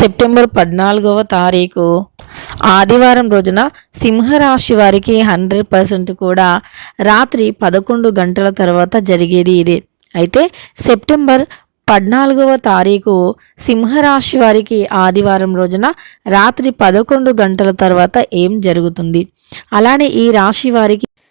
September పద్నాలుగవ తారీఖు ఆదివారం రోజున సింహరాశి వారికి హండ్రెడ్ పర్సెంట్ కూడా రాత్రి పదకొండు గంటల తర్వాత జరిగేది ఇదే. అయితే సెప్టెంబర్ పద్నాలుగవ తారీఖు సింహరాశి వారికి ఆదివారం రోజున రాత్రి పదకొండు గంటల తర్వాత ఏం జరుగుతుంది? అలానే ఈ రాశి వారికి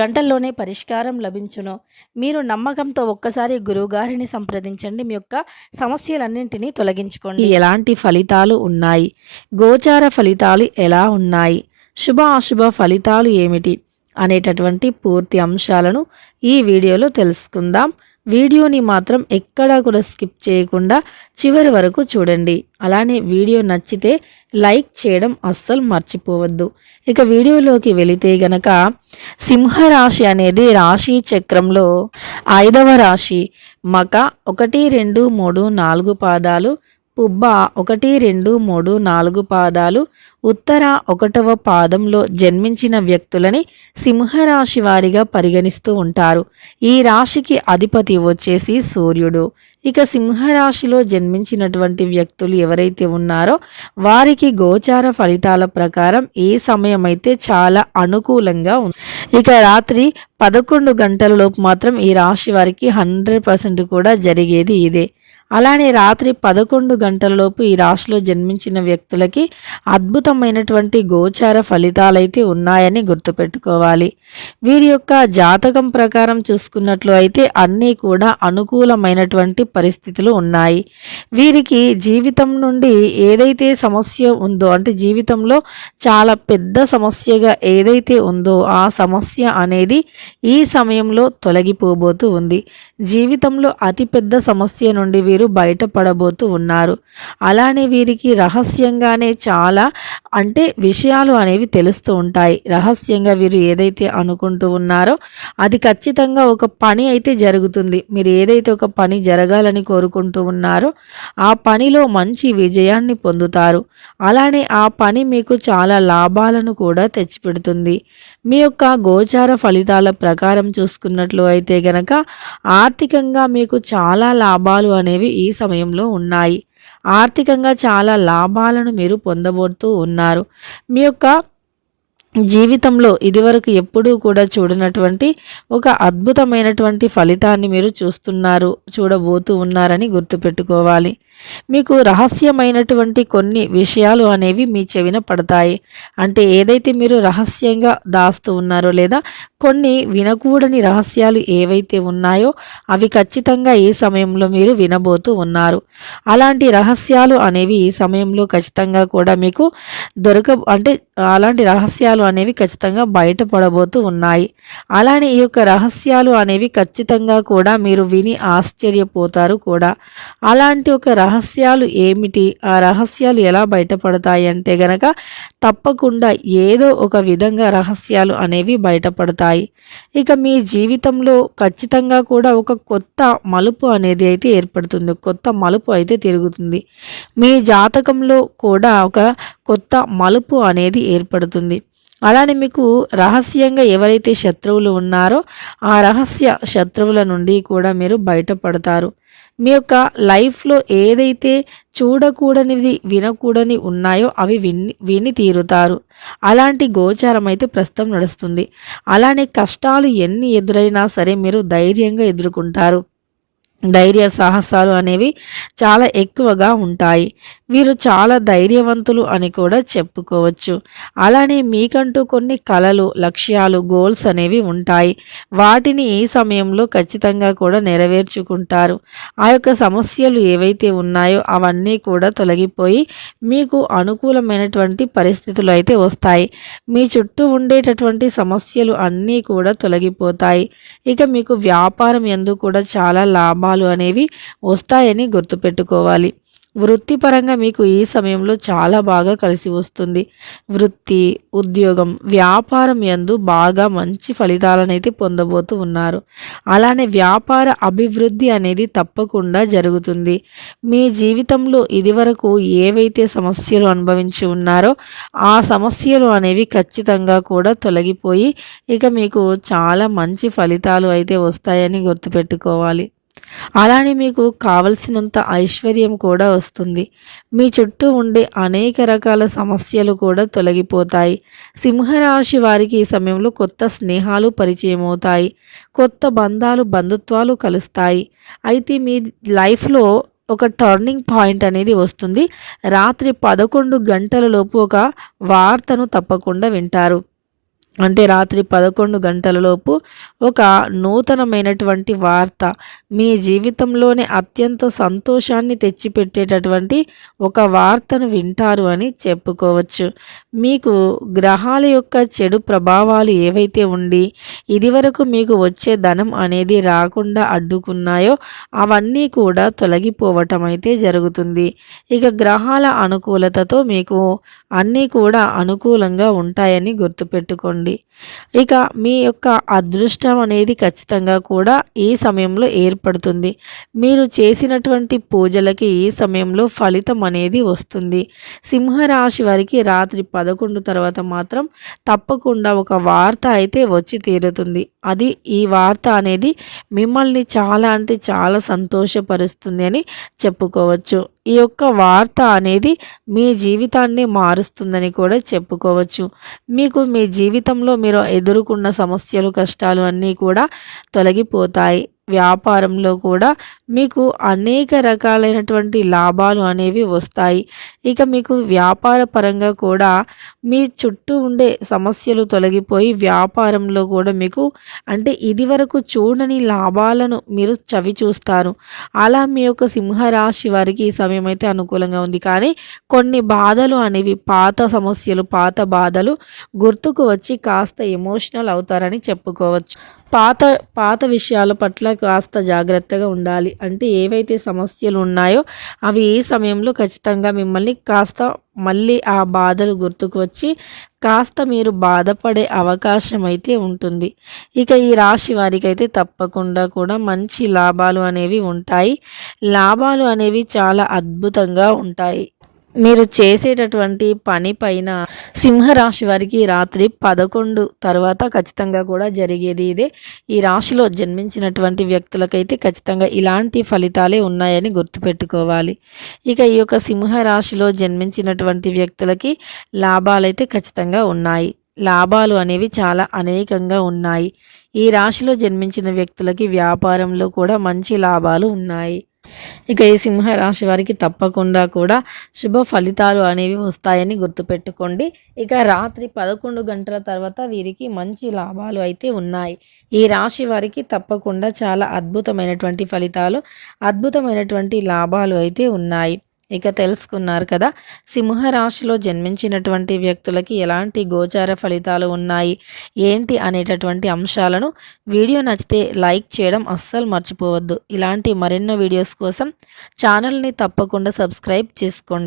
గంటల్లోనే పరిష్కారం లభించును. మీరు నమ్మకంతో ఒక్కసారి గురువుగారిని సంప్రదించండి. మీ యొక్క సమస్యలన్నింటినీ తొలగించుకోండి. ఎలాంటి ఫలితాలు ఉన్నాయి? గోచార ఫలితాలు ఎలా ఉన్నాయి? శుభ అశుభ ఫలితాలు ఏమిటి? అనేటటువంటి పూర్తి అంశాలను ఈ వీడియోలో తెలుసుకుందాం. వీడియోని మాత్రం ఎక్కడా కూడా స్కిప్ చేయకుండా చివరి వరకు చూడండి. అలానే వీడియో నచ్చితే లైక్ చేయడం అస్సలు మర్చిపోవద్దు. ఇక వీడియోలోకి వెళితే గనక సింహరాశి అనేది రాశి చక్రంలో ఐదవ రాశి. మక ఒకటి రెండు మూడు నాలుగు పాదాలు. పుబ్బ ఒకటి రెండు మూడు నాలుగు పాదాలు. ఉత్తర ఒకటవ పాదంలో జన్మించిన వ్యక్తులని సింహరాశి వారిగా పరిగణిస్తూ ఉంటారు. ఈ రాశికి అధిపతి వచ్చేసి సూర్యుడు. ఇక సింహరాశిలో జన్మించినటువంటి వ్యక్తులు ఎవరైతే ఉన్నారో వారికి గోచార ఫలితాల ప్రకారం ఏ సమయం అయితే చాలా అనుకూలంగా ఉంది ఇక రాత్రి పదకొండు గంటలలోపు మాత్రం ఈ రాశి వారికి హండ్రెడ్ పర్సెంట్ కూడా జరిగేది ఇదే. అలానే రాత్రి పదకొండు గంటలలోపు ఈ రాశిలో జన్మించిన వ్యక్తులకి అద్భుతమైనటువంటి గోచార ఫలితాలైతే ఉన్నాయని గుర్తుపెట్టుకోవాలి. వీరి యొక్క జాతకం ప్రకారం చూసుకున్నట్లు అయితే అన్నీ కూడా అనుకూలమైనటువంటి పరిస్థితులు ఉన్నాయి. వీరికి జీవితం నుండి ఏదైతే సమస్య ఉందో అంటే జీవితంలో చాలా పెద్ద సమస్యగా ఏదైతే ఉందో ఆ సమస్య అనేది ఈ సమయంలో తొలగిపోబోతూ ఉంది. జీవితంలో అతిపెద్ద సమస్య నుండి వీరు బయటపడబోతూ ఉన్నారు. అలానే వీరికి రహస్యంగానే చాలా అంటే విషయాలు అనేవి తెలుస్తూ ఉంటాయి. రహస్యంగా వీరు ఏదైతే అనుకుంటూ ఉన్నారో అది ఖచ్చితంగా ఒక పని అయితే జరుగుతుంది. మీరు ఏదైతే ఒక పని జరగాలని కోరుకుంటూ ఉన్నారో ఆ పనిలో మంచి విజయాన్ని పొందుతారు. అలానే ఆ పని మీకు చాలా లాభాలను కూడా తెచ్చిపెడుతుంది. మీ యొక్క గోచార ఫలితాల ప్రకారం చూసుకున్నట్లు అయితే గనక ఆర్థికంగా మీకు చాలా లాభాలు అనేవి ఈ సమయంలో ఉన్నాయి. ఆర్థికంగా చాలా లాభాలను మీరు పొందబోతూ ఉన్నారు. మీ యొక్క జీవితంలో ఇదివరకు ఎప్పుడూ కూడా చూడనటువంటి ఒక అద్భుతమైనటువంటి ఫలితాన్ని మీరు చూస్తున్నారు చూడబోతూ ఉన్నారని గుర్తుపెట్టుకోవాలి. మీకు రహస్యమైనటువంటి కొన్ని విషయాలు అనేవి మీ చెవిన పడతాయి. అంటే ఏదైతే మీరు రహస్యంగా దాస్తూ ఉన్నారో లేదా కొన్ని వినకూడని రహస్యాలు ఏవైతే ఉన్నాయో అవి ఖచ్చితంగా ఈ సమయంలో మీరు వినబోతూ ఉన్నారు. అలాంటి రహస్యాలు అనేవి ఈ సమయంలో ఖచ్చితంగా కూడా మీకు దొరక అంటే అలాంటి రహస్యాలు అనేవి ఖచ్చితంగా బయటపడబోతూ ఉన్నాయి. అలానే ఈ యొక్క రహస్యాలు అనేవి ఖచ్చితంగా కూడా మీరు విని ఆశ్చర్యపోతారు కూడా. అలాంటి ఒక రహస్యాలు ఏమిటి? ఆ రహస్యాలు ఎలా బయటపడతాయి అంటే గనక తప్పకుండా ఏదో ఒక విధంగా రహస్యాలు అనేవి బయటపడతాయి. ఇక మీ జీవితంలో ఖచ్చితంగా కూడా ఒక కొత్త మలుపు అనేది అయితే ఏర్పడుతుంది. కొత్త మలుపు అయితే తిరుగుతుంది. మీ జాతకంలో కూడా ఒక కొత్త మలుపు అనేది ఏర్పడుతుంది. అలానే మీకు రహస్యంగా ఎవరైతే శత్రువులు ఉన్నారో ఆ రహస్య శత్రువుల నుండి కూడా మీరు బయటపడతారు. మీ యొక్క లైఫ్లో ఏదైతే చూడకూడనివి వినకూడని ఉన్నాయో అవి విని విని తీరుతారు. అలాంటి గోచారం అయితే ప్రస్తుతం నడుస్తుంది. అలానే కష్టాలు ఎన్ని ఎదురైనా సరే మీరు ధైర్యంగా ఎదుర్కొంటారు. ధైర్య సాహసాలు అనేవి చాలా ఎక్కువగా ఉంటాయి. వీరు చాలా ధైర్యవంతులు అని కూడా చెప్పుకోవచ్చు. అలానే మీకంటూ కొన్ని కళలు లక్ష్యాలు గోల్స్ అనేవి ఉంటాయి. వాటిని ఈ సమయంలో ఖచ్చితంగా కూడా నెరవేర్చుకుంటారు. ఆ యొక్క సమస్యలు ఏవైతే ఉన్నాయో అవన్నీ కూడా తొలగిపోయి మీకు అనుకూలమైనటువంటి పరిస్థితులు అయితే వస్తాయి. మీ చుట్టూ ఉండేటటువంటి సమస్యలు అన్నీ కూడా తొలగిపోతాయి. ఇక మీకు వ్యాపారం ఎందు కూడా చాలా లాభాలు అనేవి వస్తాయని గుర్తుపెట్టుకోవాలి. వృత్తిపరంగా మీకు ఈ సమయంలో చాలా బాగా కలిసి వస్తుంది. వృత్తి ఉద్యోగం వ్యాపారం యందు బాగా మంచి ఫలితాలనైతే పొందబోతూ ఉన్నారు. అలానే వ్యాపార అభివృద్ధి అనేది తప్పకుండా జరుగుతుంది. మీ జీవితంలో ఇదివరకు ఏవైతే సమస్యలు అనుభవించి ఉన్నారో ఆ సమస్యలు అనేవి ఖచ్చితంగా కూడా తొలగిపోయి ఇక మీకు చాలా మంచి ఫలితాలు అయితే వస్తాయని గుర్తుపెట్టుకోవాలి. అలానే మీకు కావలసినంత ఐశ్వర్యం కూడా వస్తుంది. మీ చుట్టూ ఉండే అనేక రకాల సమస్యలు కూడా తొలగిపోతాయి. సింహరాశి వారికి ఈ సమయంలో కొత్త స్నేహాలు పరిచయం అవుతాయి. కొత్త బంధాలు బంధుత్వాలు కలుస్తాయి. అయితే మీ లైఫ్లో ఒక టర్నింగ్ పాయింట్ అనేది వస్తుంది. రాత్రి పదకొండు గంటల లోపు ఒక వార్తను తప్పకుండా వింటారు. అంటే రాత్రి పదకొండు గంటలలోపు ఒక నూతనమైనటువంటి వార్త మీ జీవితంలోనే అత్యంత సంతోషాన్ని తెచ్చిపెట్టేటటువంటి ఒక వార్తను వింటారు అని చెప్పుకోవచ్చు. మీకు గ్రహాల యొక్క చెడు ప్రభావాలు ఏవైతే ఉండి ఇదివరకు మీకు వచ్చే ధనం అనేది రాకుండా అడ్డుకున్నాయో అవన్నీ కూడా తొలగిపోవటం అయితే జరుగుతుంది. ఇక గ్రహాల అనుకూలతతో మీకు అన్నీ కూడా అనుకూలంగా ఉంటాయని గుర్తుపెట్టుకోండి. ఇక మీ యొక్క అదృష్టం అనేది ఖచ్చితంగా కూడా ఈ సమయంలో ఏర్పడుతుంది. మీరు చేసినటువంటి పూజలకి ఈ సమయంలో ఫలితం అనేది వస్తుంది. సింహరాశి వారికి రాత్రి పదకొండు తర్వాత మాత్రం తప్పకుండా ఒక వార్త అయితే వచ్చి తీరుతుంది. అది ఈ వార్త అనేది మిమ్మల్ని చాలా అంటే చాలా సంతోషపరుస్తుంది అని చెప్పుకోవచ్చు. ఈ యొక్క వార్త అనేది మీ జీవితాన్ని మారుస్తుందని కూడా చెప్పుకోవచ్చు. మీకు మీ జీవితంలో మీరు ఎదుర్కొన్న సమస్యలు కష్టాలు అన్నీ కూడా తొలగిపోతాయి. వ్యాపారంలో కూడా మీకు అనేక రకాలైనటువంటి లాభాలు అనేవి వస్తాయి. ఇక మీకు వ్యాపార పరంగా కూడా మీ చుట్టూ ఉండే సమస్యలు తొలగిపోయి వ్యాపారంలో కూడా మీకు అంటే ఇది వరకు చూడని లాభాలను మీరు చవి చూస్తారు. అలా మీ యొక్క సింహరాశి వారికి ఈ సమయం అయితే అనుకూలంగా ఉంది. కానీ కొన్ని బాధలు అనేవి పాత సమస్యలు పాత బాధలు గుర్తుకు వచ్చి కాస్త ఎమోషనల్ అవుతారని చెప్పుకోవచ్చు. పాత పాత విషయాల పట్ల కాస్త జాగ్రత్తగా ఉండాలి. అంటే ఏవైతే సమస్యలు ఉన్నాయో అవి ఏ సమయంలో ఖచ్చితంగా మిమ్మల్ని కాస్త మళ్ళీ ఆ బాధలు గుర్తుకు వచ్చి కాస్త మీరు బాధపడే అవకాశం అయితే ఉంటుంది. ఇక ఈ రాశి వారికి అయితే తప్పకుండా కూడా మంచి లాభాలు అనేవి ఉంటాయి. లాభాలు అనేవి చాలా అద్భుతంగా ఉంటాయి. మీరు చేసేటటువంటి పని పైన సింహరాశి వారికి రాత్రి పదకొండు తర్వాత ఖచ్చితంగా కూడా జరిగేది ఇదే. ఈ రాశిలో జన్మించినటువంటి వ్యక్తులకైతే ఖచ్చితంగా ఇలాంటి ఫలితాలే ఉన్నాయని గుర్తుపెట్టుకోవాలి. ఇక ఈ యొక్క సింహరాశిలో జన్మించినటువంటి వ్యక్తులకి లాభాలైతే ఖచ్చితంగా ఉన్నాయి. లాభాలు అనేవి చాలా అనేకంగా ఉన్నాయి. ఈ రాశిలో జన్మించిన వ్యక్తులకి వ్యాపారంలో కూడా మంచి లాభాలు ఉన్నాయి. ఇక ఈ సింహరాశి వారికి తప్పకుండా కూడా శుభ ఫలితాలు అనేవి వస్తాయని గుర్తుపెట్టుకోండి. ఇక రాత్రి పదకొండు గంటల తర్వాత వీరికి మంచి లాభాలు అయితే ఉన్నాయి. ఈ రాశి వారికి తప్పకుండా చాలా అద్భుతమైనటువంటి ఫలితాలు అద్భుతమైనటువంటి లాభాలు అయితే ఉన్నాయి. ఇక తెలుసుకున్నారు కదా. సింహరాశిలో జన్మించినటువంటి వ్యక్తులకి ఎలాంటి గోచార ఫలితాలు ఉన్నాయి? ఏంటి అనేటటువంటి అంశాలను వీడియో నచ్చితే లైక్ చేయడం అస్సలు మర్చిపోవద్దు. ఇలాంటి మరెన్నో వీడియోస్ కోసం ఛానల్ని తప్పకుండా సబ్స్క్రైబ్ చేసుకోండి.